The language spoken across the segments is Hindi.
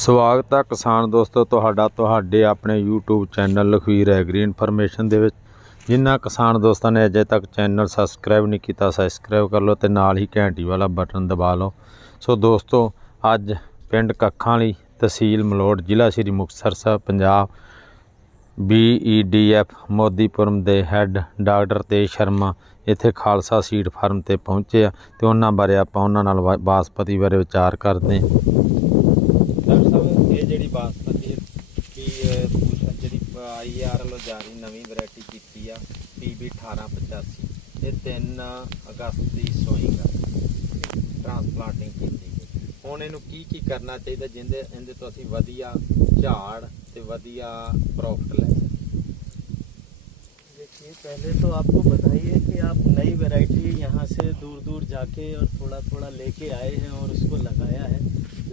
ਸਵਾਗਤ ਹੈ ਕਿਸਾਨ ਦੋਸਤੋ ਤੁਹਾਡੇ ਆਪਣੇ YouTube channel Lakhvir agri information ਦੇ ਵਿੱਚ। ਜਿਨ੍ਹਾਂ ਕਿਸਾਨ ਦੋਸਤਾਂ ਨੇ ਅਜੇ ਤੱਕ ਚੈਨਲ ਸਬਸਕ੍ਰਾਈਬ ਨਹੀਂ ਕੀਤਾ ਸਬਸਕ੍ਰਾਈਬ ਕਰ ਲਓ ਤੇ ਨਾਲ ਹੀ ਘੰਟੀ ਵਾਲਾ ਬਟਨ ਦਬਾ ਲਓ। ਸੋ ਦੋਸਤੋ ਅੱਜ ਪਿੰਡ ਕੱਖਾਂ ਵਾਲੀ ਤਹਿਸੀਲ ਮਲੋਟ ਜ਼ਿਲ੍ਹਾ ਸ਼੍ਰੀ ਮੁਕਤਸਰ ਸਾਹਿਬ ਪੰਜਾਬ BEDF ਮੋਦੀਪੁਰਮ ਦੇ ਹੈੱਡ ਡਾਕਟਰ ਤੇਜ ਸ਼ਰਮਾ ਇੱਥੇ ਖਾਲਸਾ ਸੀਡ ਫਾਰਮ ਤੇ ਪਹੁੰਚੇ ਆ ਤੇ ਉਹਨਾਂ ਬਾਰੇ ਆਪਾਂ ਉਹਨਾਂ ਨਾਲ ਬਾਸਪਤੀ ਬਾਰੇ ਵਿਚਾਰ ਕਰਦੇ ਹਾਂ। डॉक्टर साहब ये जी बासमती की जी IR लुधियानी नवी वैरायटी की PB 1885 ये 3 अगस्त की सोइंग ट्रांसप्लांटिंग की हुण इहनूं की करना चाहिए जिंदे इहदे तो असीं वधिया झाड़ ते वधिया प्रॉफिट लै सकीए। देखिए, पहले तो आपको बताइए कि आप नई वैरायटी यहाँ से दूर दूर जाके और थोड़ा थोड़ा लेके आए हैं और उसको लगाया है।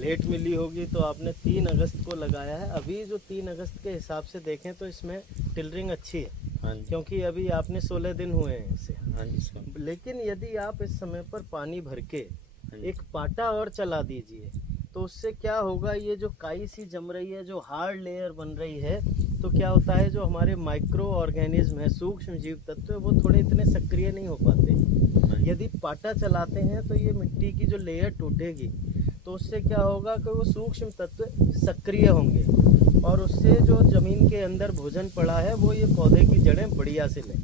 लेट मिली होगी तो आपने 3 अगस्त को लगाया है। अभी जो 3 अगस्त के हिसाब से देखें तो इसमें टिलरिंग अच्छी है। हाँ जी, क्योंकि अभी आपने 16 दिन हुए हैं इसे। हाँ जी सर। लेकिन यदि आप इस समय पर पानी भर के हाँ जी। एक पाटा और चला दीजिए तो उससे क्या होगा, ये जो काई सी जम रही है, जो हार्ड लेयर बन रही है, तो क्या होता है जो हमारे माइक्रो ऑर्गेनिज्म है, सूक्ष्म जीव तत्व है, वो थोड़े इतने सक्रिय नहीं हो पाते। यदि पाटा चलाते हैं तो ये मिट्टी की जो लेयर टूटेगी तो उससे क्या होगा कि वो सूक्ष्म तत्व सक्रिय होंगे और उससे जो ज़मीन के अंदर भोजन पड़ा है वो ये पौधे की जड़ें बढ़िया से लें।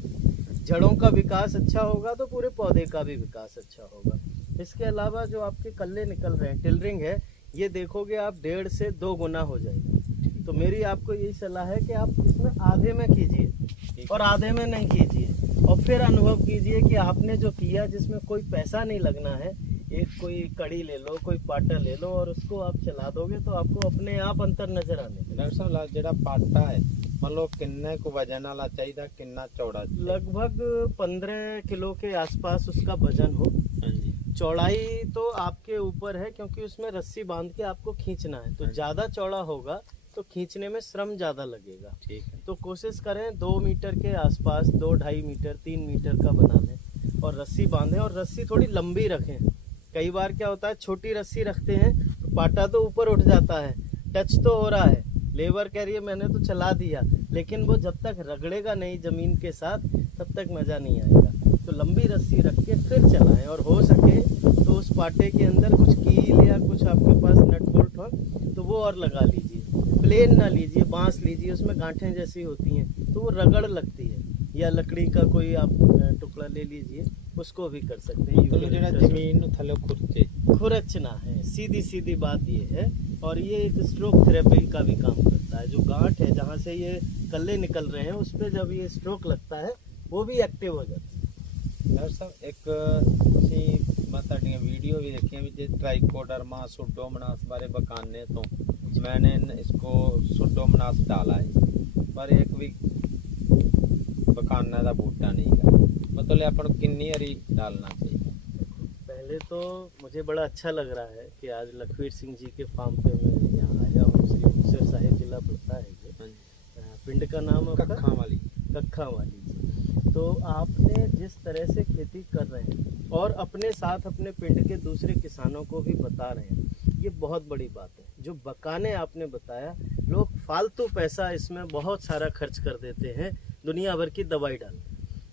जड़ों का विकास अच्छा होगा तो पूरे पौधे का भी विकास अच्छा होगा। इसके अलावा जो आपके कल्ले निकल रहे हैं, टिलरिंग है, ये देखोगे आप 1.5 से 2 गुना हो जाएगी। तो मेरी आपको यही सलाह है कि आप इसमें आधे में कीजिए और आधे में नहीं कीजिए और फिर अनुभव कीजिए कि आपने जो किया जिसमें कोई पैसा नहीं लगना है, एक कोई कड़ी ले लो, कोई पाटा ले लो और उसको आप चला दोगे तो आपको अपने आप अंतर नजर आने लगेगा। डॉक्टर साहब जिहड़ा पाटा है मतलब किन्ने को वजन वाला चाहिए, किन्ना चौड़ा? लगभग 15 किलो के आसपास उसका वजन हो। हाँ जी। चौड़ाई तो आपके ऊपर है क्योंकि उसमें रस्सी बांध के आपको खींचना है, तो ज़्यादा चौड़ा होगा तो खींचने में श्रम ज़्यादा लगेगा। ठीक है। तो कोशिश करें 2 मीटर के आसपास, 2-2.5 मीटर 3 मीटर का बना लें और रस्सी बांधें और रस्सी थोड़ी लंबी रखें। कई बार क्या होता है छोटी रस्सी रखते हैं तो पाटा तो ऊपर उठ जाता है, टच तो हो रहा है, लेबर कह रही है मैंने तो चला दिया, लेकिन वो जब तक रगड़ेगा नहीं ज़मीन के साथ तब तक मज़ा नहीं आएगा। तो लंबी रस्सी रख के फिर चलाएं और हो सके तो उस पाटे के अंदर कुछ कील या कुछ आपके पास नट बोल्ट हो तो वो और लगा लीजिए। प्लेन ना लीजिए, बांस लीजिए, उसमें गांठें जैसी होती हैं तो वो रगड़ लगती है, या लकड़ी का कोई आप टुकड़ा ले लीजिए, उसको भी कर सकते हैं। मतलब जमीन थले खुरचना है, सीधी सीधी बात ये है। और ये एक स्ट्रोक थेरेपी का भी काम करता है। जो गांठ है जहाँ से ये कल्ले निकल रहे हैं उस पर जब ये स्ट्रोक लगता है वो भी एक्टिव हो जाता है। डॉक्टर साहब एक मैं ਤੁਹਾਡੀਆਂ वीडियो भी देखी भी जो ट्राइकोडर्मा सुडोमोनास बारे बकाने तो मैंने इसको सुडोमोनास डाला है पर एक भी बकाना का बूटा नहीं है, मतलब अपन किन्नी हरी डालना चाहिए? पहले तो मुझे बड़ा अच्छा लग रहा है कि आज लखवीर सिंह जी के फार्म पे मैं यहाँ आया हूँ। श्री मुक्तसर साहिब जिला पड़ता है ये। पिंड का नाम आपका? कक्खां वाली। कक्खां वाली जी। तो आपने जिस तरह से खेती कर रहे हैं और अपने साथ अपने पिंड के दूसरे किसानों को भी बता रहे हैं, ये बहुत बड़ी बात है। जो बकाने आपने बताया, लोग फालतू पैसा इसमें बहुत सारा खर्च कर देते हैं दुनिया भर की दवाई डाल,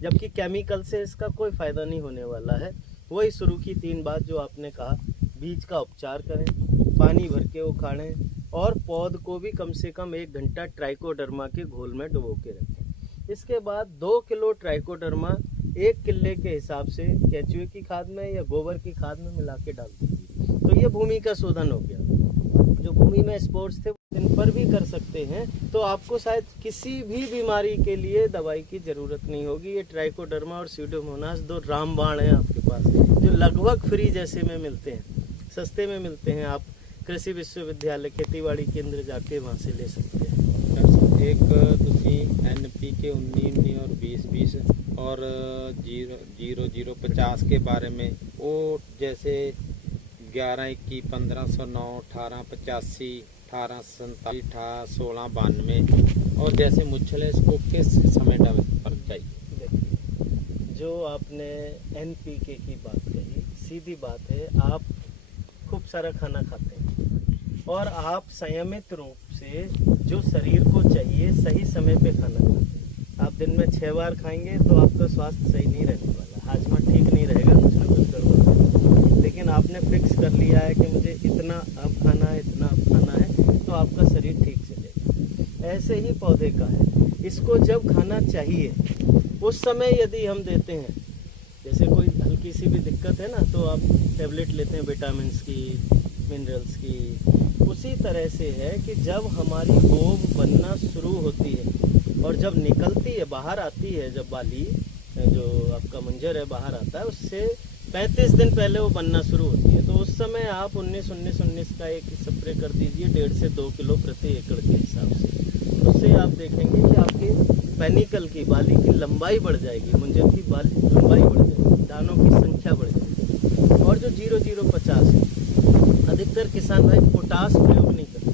जबकि केमिकल से इसका कोई फ़ायदा नहीं होने वाला है। वही शुरू की 3 बात जो आपने कहा, बीज का उपचार करें, पानी भर के उखाड़ें और पौध को भी कम से कम 1 घंटा ट्राइकोडर्मा के घोल में डुबो के रखें। इसके बाद 2 किलो ट्राइकोडर्मा 1 किले के हिसाब से केंचुए की खाद में या गोबर की खाद में मिला के डाल दीजिए। तो ये भूमि का शोधन हो गया। जो भूमि में स्पोर्स थे इन पर भी कर सकते हैं, तो आपको शायद किसी भी बीमारी के लिए दवाई की ज़रूरत नहीं होगी। ये ट्राइकोडर्मा और स्यूडोमोनास 2 रामबाण हैं आपके पास, जो लगभग फ्री जैसे में मिलते हैं, सस्ते में मिलते हैं। आप कृषि विश्वविद्यालय खेतीबाड़ी केंद्र जाके वहाँ से ले सकते हैं। एक तुसी NPK 19 और 20 और 0050 के बारे में, वो जैसे 11-21, 1509, 1885, 1847, 1692 और जैसे मुच्छले इसको किस समय पर चाहिए? जो आपने NPK की बात कही, सीधी बात है, आप खूब सारा खाना खाते हैं और आप संयमित रूप से जो शरीर को चाहिए सही समय पे खाना खाते हैं। आप दिन में 6 बार खाएंगे तो आपका स्वास्थ्य सही नहीं रहने वाला, हाजमा ठीक नहीं रहेगा, कुछ ना कुछ गड़बड़ होगा। लेकिन आपने फिक्स कर लिया है कि मुझे इतना अब खाना है, इतना अब खाना है, तो आपका शरीर ठीक चलेगा। ऐसे ही पौधे का है, इसको जब खाना चाहिए उस समय यदि हम देते हैं, जैसे कोई हल्की सी भी दिक्कत है ना तो आप टेबलेट लेते हैं विटामिन्स की, मिनरल्स की, उसी तरह से है कि जब हमारी बोब बनना शुरू होती है और जब निकलती है, बाहर आती है, जब बाली जो आपका मंजर है बाहर आता है, उससे 35 दिन पहले वो बनना शुरू होती है। तो उस समय आप 19-19-19 का एक स्प्रे कर दीजिए 1.5 से 2 किलो प्रति एकड़ के हिसाब से। उससे आप देखेंगे कि आपके पेनिकल की, बाली की लंबाई बढ़ जाएगी, मंजर की लंबाई बढ़ जाएगी, दानों की संख्या बढ़ जाएगी। और जो 0050 है, अधिकतर किसान भाई पोटास प्रयोग नहीं करते।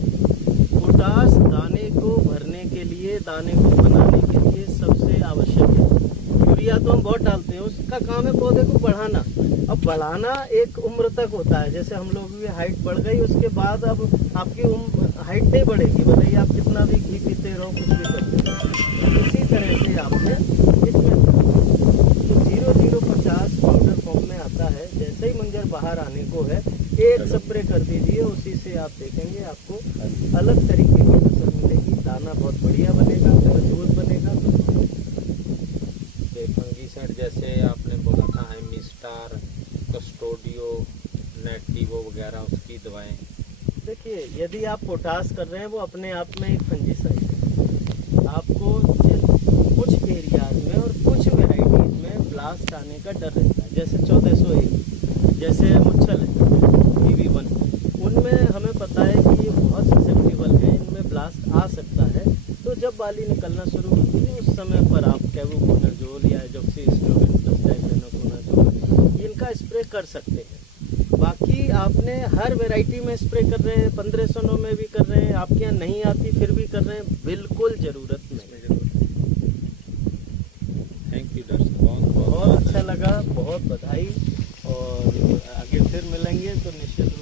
पोटास दाने को भरने के लिए, दाने को बनाने के लिए सबसे आवश्यक है। यूरिया तो हम बहुत डालते हैं, उसका काम है पौधे को बढ़ाना। अब बढ़ाना एक उम्र तक होता है, जैसे हम लोगों की हाइट बढ़ गई, उसके बाद अब आपकी हाइट नहीं बढ़ेगी, भले ही आप कितना भी घी पीते रहो, कुछ भी करते रहो। इसी तरह से आपने इसमें तो 0050 पाउडर फॉर्म में आता है। जैसे ही मंजर बाहर आने को है, एक स्प्रे कर दीजिए, उसी से आप देखेंगे आपको अलग तरीके की फसल मिलेगी, दाना बहुत बढ़िया बनेगा, मजबूत बनेगा। फंगीसाइड जैसे आपने बोला था एमिस्टार, कस्टोडियो, नेटिवो वगैरह, उसकी दवाएं। देखिए, यदि आप पोटास कर रहे हैं वो अपने आप में एक फंजीसाइड है। आपको कुछ एरियाज में और कुछ वेराइटीज में ब्लास्ट आने का डर रहता है, जैसे 1401, जैसे मुच्छल है PV1, उनमें हमें पता है कि ये बहुत ससेप्टिबल है, इनमें ब्लास्ट आ सकता है। तो जब बाली निकलना शुरू होती है उस समय पर आप कैवोकोनाजोल या एजोक्सीस्ट्रोबिन प्लस डाइक्लोरोकोनाजोल इनका स्प्रे कर सकते हैं। बाकी आपने हर वैरायटी में स्प्रे कर रहे हैं, 1509 में भी कर रहे हैं, आपके यहाँ नहीं आती फिर भी कर रहे हैं, बिल्कुल ज़रूरत नहीं। थैंक यू डॉक्टर साहब, बहुत बहुत अच्छा लगा, बहुत बधाई। और आगे फिर मिलेंगे तो निश्चित